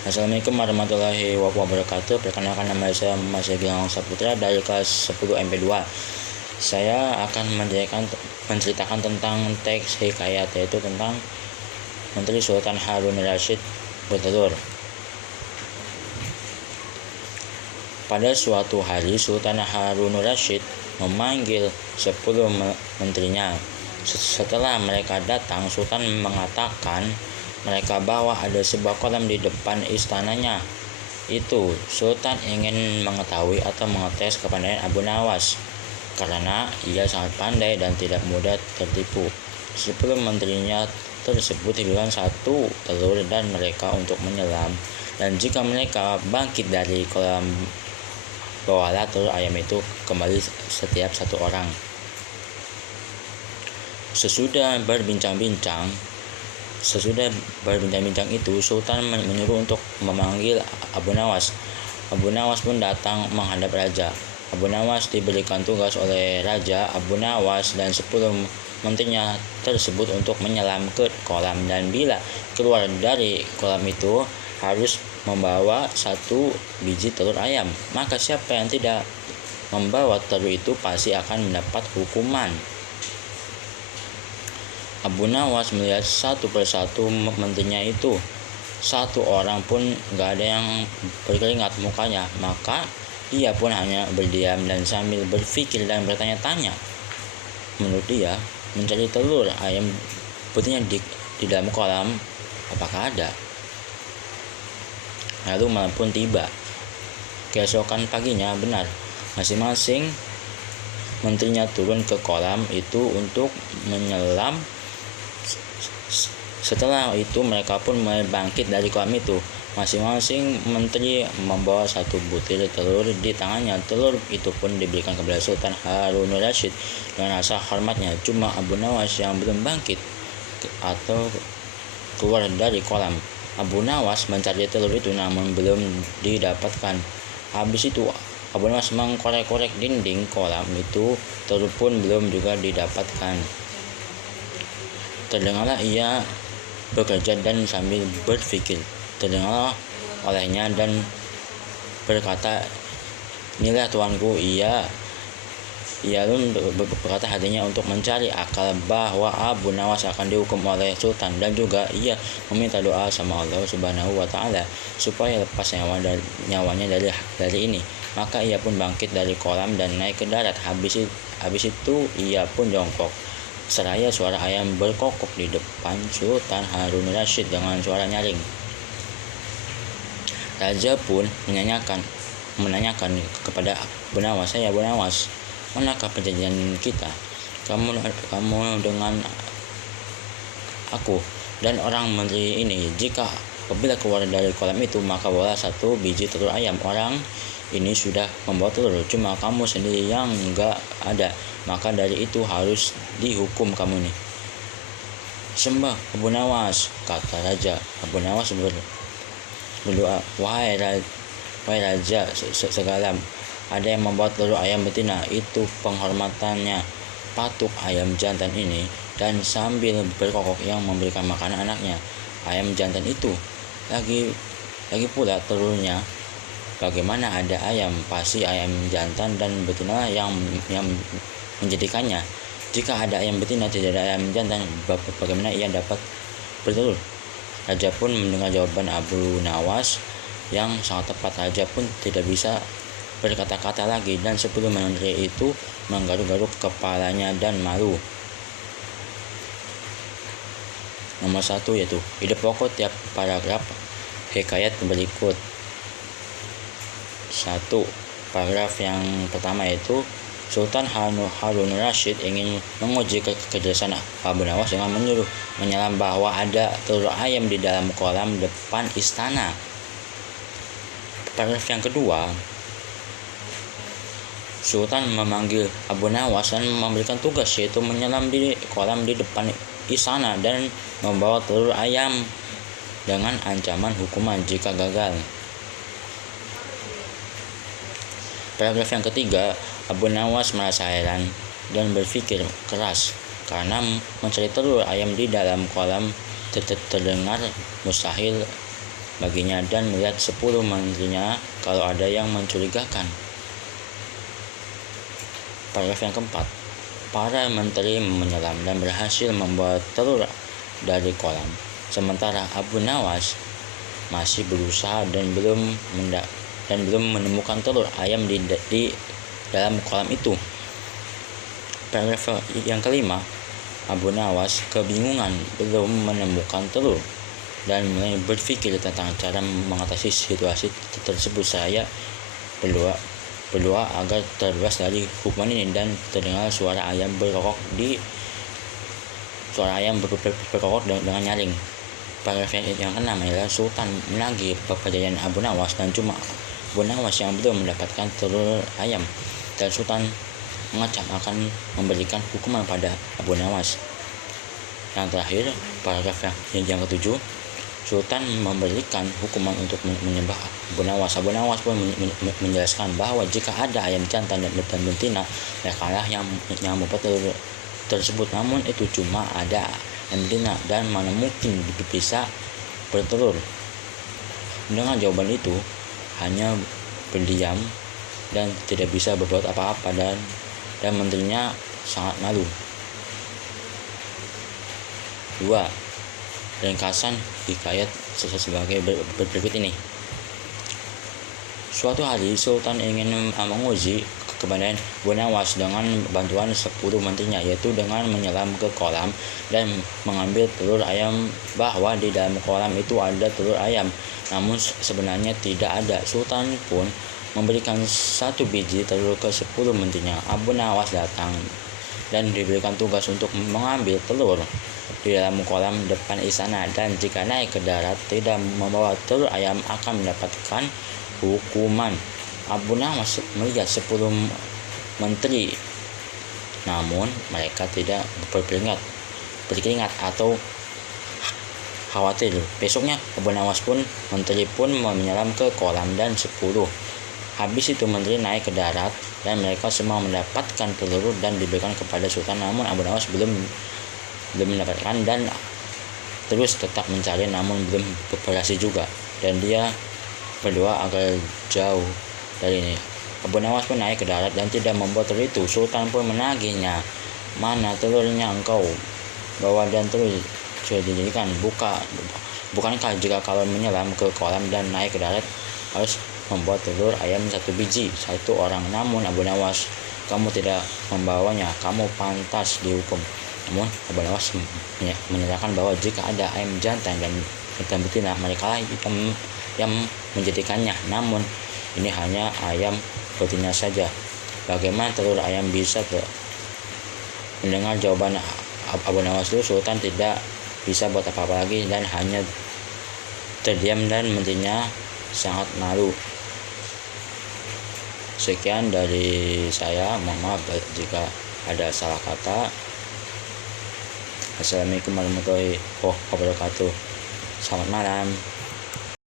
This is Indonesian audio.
Assalamualaikum warahmatullahi wabarakatuh. Perkenalkan, nama saya Mas Gilang Saputra dari kelas 10 MP2. Saya akan menceritakan tentang teks hikayat, yaitu tentang Menteri Sultan Harun Rasyid bertelur. Pada suatu hari, Sultan Harun Rasyid memanggil 10 menterinya. Setelah mereka datang, Sultan mengatakan mereka bahwa ada sebuah kolam di depan istananya. Itu Sultan ingin mengetahui atau mengetes kepandaian Abu Nawas, karena ia sangat pandai dan tidak mudah tertipu. 10 menterinya tersebut diberikan satu telur dan mereka untuk menyelam, dan jika mereka bangkit dari kolam, bawalah telur ayam itu kembali setiap satu orang. Sesudah berbincang-bincang itu, Sultan menyuruh untuk memanggil Abu Nawas. Abu Nawas pun datang menghadap raja. Abu Nawas diberikan tugas oleh raja. Abu Nawas dan 10 menterinya tersebut untuk menyelam ke kolam, dan bila keluar dari kolam itu harus membawa satu biji telur ayam. Maka siapa yang tidak membawa telur itu pasti akan mendapat hukuman. Abu Nawas melihat satu persatu menterinya itu. Satu orang pun gak ada yang berkeringat mukanya. Maka dia pun hanya berdiam dan sambil berpikir dan bertanya-tanya. Menurut dia, mencari telur ayam putihnya di dalam kolam apakah ada? Lalu malam pun tiba. Keesokan paginya, benar, masing-masing menterinya turun ke kolam itu untuk menyelam. Setelah itu mereka pun bangkit dari kolam itu. Masing-masing menteri membawa satu butir telur di tangannya. Telur itu pun diberikan kepada Sultan Harun Rasyid dengan rasa hormatnya. Cuma Abu Nawas yang belum bangkit atau keluar dari kolam. Abu Nawas mencari telur itu namun belum didapatkan. Habis itu Abu Nawas mengkorek-korek dinding kolam itu, telur pun belum juga didapatkan. Terdengarlah ia bekerja dan sambil berpikir. Terdengarlah olehnya dan berkata, "Inilah tuanku." Ia pun berkata hatinya untuk mencari akal bahwa Abu Nawas akan dihukum oleh Sultan, dan juga ia meminta doa sama Allah Subhanahu wa Ta'ala supaya lepas nyawanya dari ini. Maka ia pun bangkit dari kolam dan naik ke darat. Habis itu ia pun jongkok. Seraya suara ayam berkokok di depan Sultan Harun Rasyid dengan suara nyaring. Raja pun menanyakan kepada Abu Nawas, "Saya Abu Nawas, manakah perjanjian kita? Kamu dengan aku dan orang menteri ini, jika apabila keluar dari kolam itu maka bawalah satu biji telur ayam. Orang ini sudah membawa telur, cuma kamu sendiri yang enggak ada, maka dari itu harus dihukum kamu ini." "Sembah Abu Nawas," kata raja. Abu Nawas berdoa, wahai raja segala, ada yang membawa telur ayam betina, itu penghormatannya patuk ayam jantan ini. Dan sambil berkokok yang memberikan makanan anaknya. Ayam jantan itu lagi pula telurnya. Bagaimana ada ayam? Pasti ayam jantan dan betina yang menjadikannya. Jika ada ayam betina tidak ada ayam jantan, bagaimana ia dapat bertelur? Raja pun mendengar jawaban Abu Nawas yang sangat tepat. Raja pun tidak bisa berkata-kata lagi, dan 10 menteri itu menggaruk-garuk kepalanya dan malu. Nomor 1 yaitu ide pokok tiap paragraf hikayat berikut. 1. Paragraf yang pertama yaitu Sultan Harun Rasyid ingin menguji kecerdasan Abu Nawas dengan menyuruh menyelam bahwa ada telur ayam di dalam kolam depan istana. Paragraf yang kedua, Sultan memanggil Abu Nawas dan memberikan tugas, yaitu menyelam di kolam di depan istana dan membawa telur ayam dengan ancaman hukuman jika gagal. Paragraf yang ketiga, Abu Nawas merasa heran dan berpikir keras karena mencari telur ayam di dalam kolam terdengar mustahil baginya dan melihat 10 menterinya kalau ada yang mencurigakan. Paragraf yang keempat, para menteri menyelam dan berhasil membawa telur dari kolam, sementara Abu Nawas masih berusaha dan belum menemukan telur ayam di dalam kolam itu. Paragraf yang kelima, Abu Nawas kebingungan belum menemukan telur dan mulai berpikir tentang cara mengatasi situasi tersebut. Saya berdoa agar terbebas dari hukuman ini, dan terdengar suara ayam berkokok dengan nyaring. Paragraf yang keenam adalah Sultan menagih pekerjaan Abu Nawas dan cuma Abu Nawas yang belum mendapatkan telur ayam, dan Sultan mengacam akan memberikan hukuman pada Abu Nawas. Yang terakhir, paragraf yang ketujuh, Sultan memberikan hukuman untuk menyembah Abu Nawas. Abu Nawas pun menjelaskan bahwa jika ada ayam jantan dan betina, merekalah yang membuat telur tersebut. Namun itu cuma ada ayam betina dan mana mungkin bisa bertelur. Dengan jawaban itu, hanya berdiam dan tidak bisa berbuat apa-apa, dan menterinya sangat malu. 2. Ringkasan hikayat sebagai berikut ini. Suatu hari Sultan ingin menguji kepandaian Abu Nawas dengan bantuan 10 menterinya, yaitu dengan menyelam ke kolam dan mengambil telur ayam, bahwa di dalam kolam itu ada telur ayam, namun sebenarnya tidak ada. Sultan pun memberikan 1 biji telur ke 10 menterinya. Abu Nawas datang dan diberikan tugas untuk mengambil telur di dalam kolam depan istana, dan jika naik ke darat tidak membawa telur ayam akan mendapatkan hukuman. Abu Nawas melihat 10 menteri, namun mereka tidak berkeringat atau khawatir. Besoknya Abu Nawas menteri pun menyelam ke kolam, dan 10 habis itu menteri naik ke darat dan mereka semua mendapatkan telur dan diberikan kepada Sultan. Namun Abu Nawas belum mendapatkan dan terus tetap mencari, namun belum berhasil juga, dan dia berdoa agar jauh dari ini. Abu Nawas pun naik ke darat dan tidak membawa telur itu. Sultan pun menagihnya, mana telurnya engkau bawa dan telur sudah dijadikan? Bukankah jika kalau menyelam ke kolam dan naik ke darat harus membawa telur ayam 1 biji 1 orang? Namun Abu Nawas, kamu tidak membawanya, kamu pantas dihukum. Namun Abu Nawas menyatakan bahwa jika ada ayam jantan dan betina, mereka yang menjadikannya. Namun ini hanya ayam betina saja. Bagaimana telur ayam bisa mendengar jawaban Abu Nawas itu, Sultan tidak bisa buat apa-apa lagi dan hanya terdiam, dan menterinya sangat malu. Sekian dari saya, mohon maaf jika ada salah kata. Assalamualaikum warahmatullahi wabarakatuh. Selamat malam.